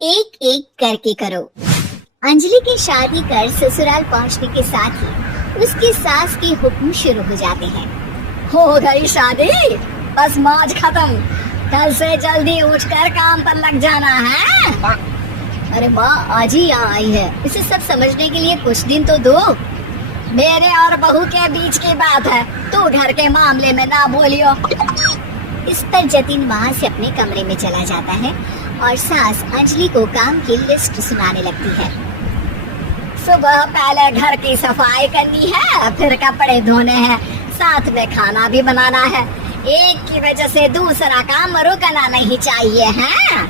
एक एक करके करो। अंजलि की शादी कर ससुराल पहुंचने के साथ ही उसकी सास के हुक्म शुरू हो जाते हैं। हो गई शादी, बस मौज खत्म। कल से जल्दी उठकर काम पर लग जाना है। अरे माँ आज ही यहाँ आई है, इसे सब समझने के लिए कुछ दिन तो दो। मेरे और बहू के बीच की बात है, तू घर के मामले में ना बोलियो। इस पर जतिन वहाँ से अपने कमरे में चला जाता है और सास अंजलि को काम की लिस्ट सुनाने लगती है। सुबह पहले घर की सफाई करनी है, फिर कपड़े धोने हैं, साथ में खाना भी बनाना है। एक की वजह से दूसरा काम रुकना नहीं चाहिए है।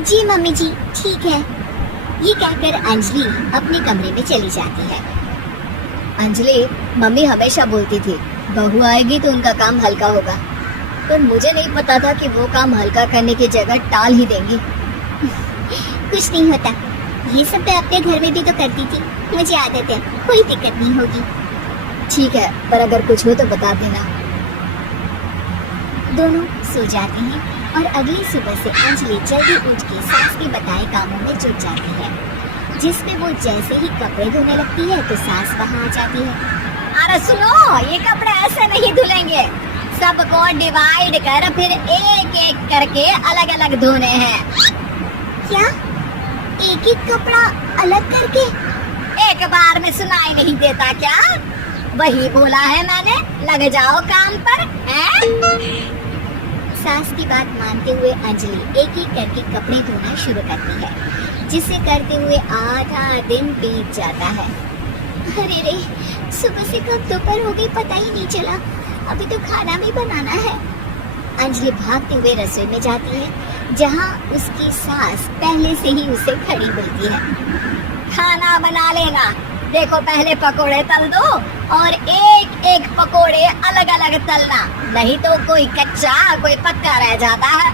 जी मम्मी जी ठीक है। ये कहकर अंजलि अपने कमरे में चली जाती है। अंजलि, मम्मी हमेशा बोलती थी बहू आएगी तो उनका काम हल्का होगा, पर मुझे नहीं पता था कि वो काम हल्का करने की जगह टाल ही देंगी। कुछ नहीं होता, ये सब मैं अपने घर में भी तो करती थी, मुझे आदत है, कोई दिक्कत नहीं होगी। ठीक है, पर अगर कुछ हो तो बता देना। दोनों सो जाते हैं और अगली सुबह से अंजलि जल्दी उठ के सास के बताए कामों में जुट जाती है, जिसमें वो जैसे ही कपड़े धोने लगती है तो सास वहाँ आ जाती है। अरे सुनो, ये कपड़े ऐसे नहीं धुलेंगे, सबको डिवाइड कर फिर एक एक करके अलग अलग धोने हैं। क्या एक एक कपड़ा अलग करके? एक बार में सुनाई नहीं देता क्या? वही बोला है मैंने, लग जाओ काम पर हैं? सास की बात मानते हुए अंजलि एक एक करके कपड़े धोना शुरू करती है, जिसे करते हुए आधा दिन बीत जाता है। अरे रे, सुबह से कब दोपहर हो गई पता ही नहीं चला, अभी तो खाना भी बनाना है। अंजलि भागते हुए रसोई में जाती है, जहाँ उसकी सास पहले से ही उसे खड़ी मिलती है। खाना बना लेना, देखो पहले पकोड़े तल दो और एक एक पकोड़े अलग अलग तलना, नहीं तो कोई कच्चा कोई पक्का रह जाता है।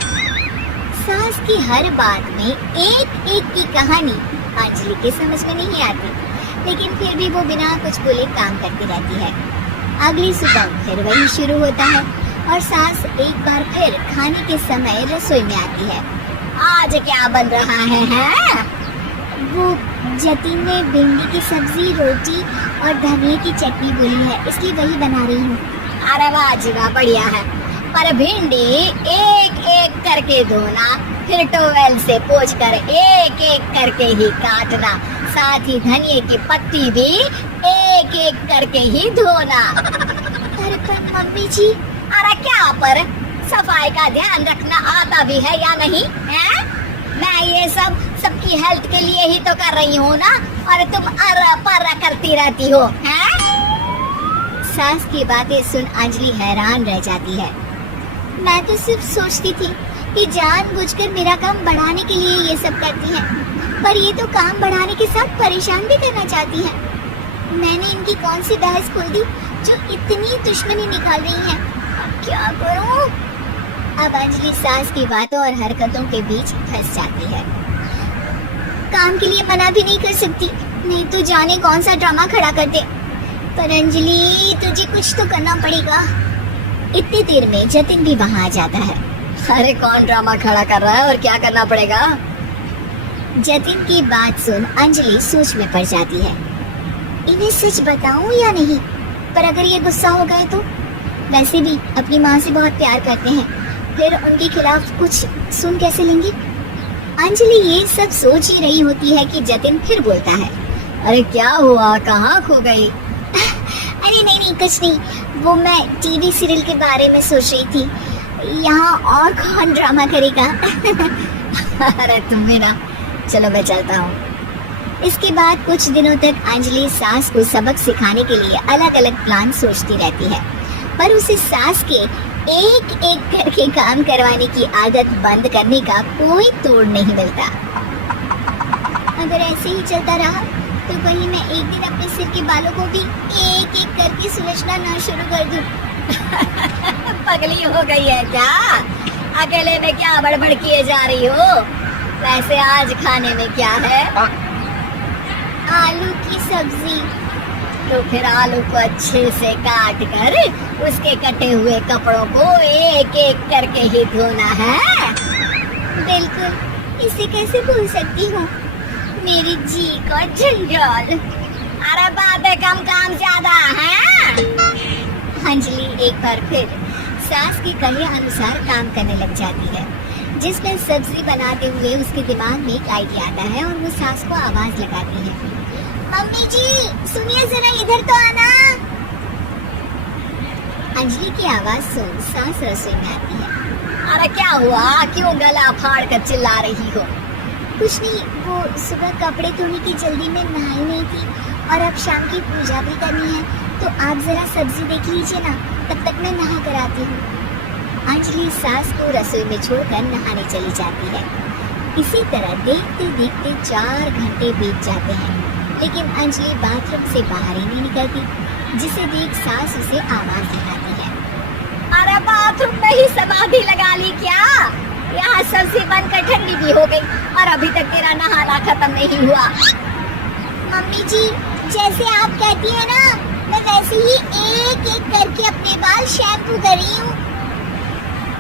सास की हर बात में एक एक की कहानी अंजलि के समझ में नहीं आती, लेकिन फिर भी वो बिना कुछ बोले काम करती रहती है। अगली सुबह फिर वही शुरू होता है और सास एक बार फिर खाने के समय रसोई में आती है। आज क्या बन रहा है? वो जतिन ने भिंडी की सब्जी, रोटी और धनिया की चटनी बोली है, इसलिए वही बना रही हूँ। अरे वाह जी वाह, बढ़िया है। पर भिंडी एक एक करके धोना, फिर टोवेल से पोंछकर एक एक करके ही काटना, साथ ही धनिया की पत्ती भी एक एक करके ही धोना। अरे पर मम्मी जी। अरे क्या पर? सफाई का ध्यान रखना आता भी है या नहीं है? मैं ये सब सबकी हेल्थ के लिए ही तो कर रही हूँ ना, और तुम अर्रा पर्रा करती रहती हो हैं? सास की बातें सुन अंजलि हैरान रह जाती है। मैं तो सिर्फ सोचती थी कि जानबूझकर मेरा काम बढ़ाने के लिए ये सब करती है, पर ये तो काम बढ़ाने के साथ परेशान भी करना चाहती है। मैंने इनकी कौन सी बहस खोल दी जो इतनी दुश्मनी निकाल रही है? अब क्या करूं? अब अंजलि सास की बातों और हरकतों के बीच फंस जाती है। काम के लिए मना भी नहीं कर सकती, नहीं तो जाने कौन सा ड्रामा खड़ा कर दे। पर अंजलि तुझे कुछ तो करना पड़ेगा। इतनी देर में जतिन भी वहाँ आ जाता है। अरे कौन ड्रामा खड़ा कर रहा है और क्या करना पड़ेगा? जतिन की बात सुन अंजलि सोच में पड़ जाती है। इन्हें सच बताऊं या नहीं? पर अगर ये गुस्सा हो गए तो? वैसे भी अपनी माँ से बहुत प्यार करते हैं, फिर उनके खिलाफ कुछ सुन कैसे लेंगी? अंजलि ये सब सोच ही रही होती है कि जतिन फिर बोलता है। अरे क्या हुआ, कहाँ खो गई? अरे नहीं कुछ नहीं, वो मैं टीवी सीरियल के बारे में सोच रही थी। यहाँ और कौन ड्रामा करेगा? अरे तुम भी ना, चलो मैं चलता हूँ। इसके बाद कुछ दिनों तक अंजलि सास को सबक सिखाने के लिए अलग अलग प्लान सोचती रहती है, पर उसे सास के एक एक करके काम करवाने की आदत बंद करने का कोई तोड़ नहीं मिलता। अगर ऐसे ही चलता रहा तो कहीं मैं एक दिन अपने सिर के बालों को भी एक एक करके सुलझना ना शुरू कर दूं। पगली हो गई है क्या? अकेले में क्या बड़बड़ किए जा रही हो? वैसे आज खाने में क्या है? आलू की सब्जी। तो फिर आलू को अच्छे से काट कर उसके कटे हुए कपड़ों को एक एक करके ही धोना है। बिल्कुल, इसे कैसे भूल सकती हूँ? मेरी जी का जंजाल। अरे बातें कम काम ज्यादा है। अंजलि एक बार फिर सास के कहे अनुसार काम करने लग जाती है, जिसमें सब्जी बनाते हुए उसके दिमाग में एक आइडिया आता है और वो सास को आवाज लगाती है। मम्मी जी सुनिए जरा, इधर तो आना। अंजलि की आवाज सुन सास रसोई में आती है। अरे क्या हुआ, क्यों गला फाड़ कर चिल्ला रही हो? कुछ नहीं, वो सुबह कपड़े धोने की जल्दी में नहाई नहीं थी और अब शाम की पूजा भी करनी है, तो आप जरा सब्जी देख लीजिए ना, तब तक मैं नहा कर आती हूँ। अंजलि सास को रसोई में छोड़कर नहाने चली जाती है। इसी तरह देखते देखते 4 घंटे बीत जाते हैं, लेकिन अंजलि बाथरूम से बाहर ही नहीं निकलती, जिसे देख सास उसे आवाज लगाती है। अरे बाथरूम में ही समाधि लगा ली क्या? यहाँ सब्जी बनकर ठंडी भी हो गई और अभी तक तेरा नहाना खत्म नहीं हुआ। मम्मी जी जैसे आप कहती हैं ना, मैं वैसे ही एक एक करके अपने बाल शैम्पू कर रही हूँ।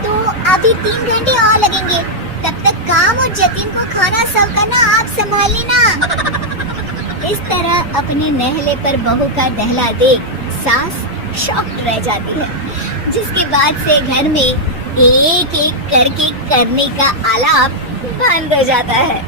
तो अभी 3 घंटे और लगेंगे, तब तक काम और जतिन को खाना सर्व करना आप संभाल लेना। इस तरह अपने नहले पर बहू का दहला देख सास शॉक्ड रह जाती है, जिसके बाद से घर में एक एक करके करने का आलाप बंद हो जाता है।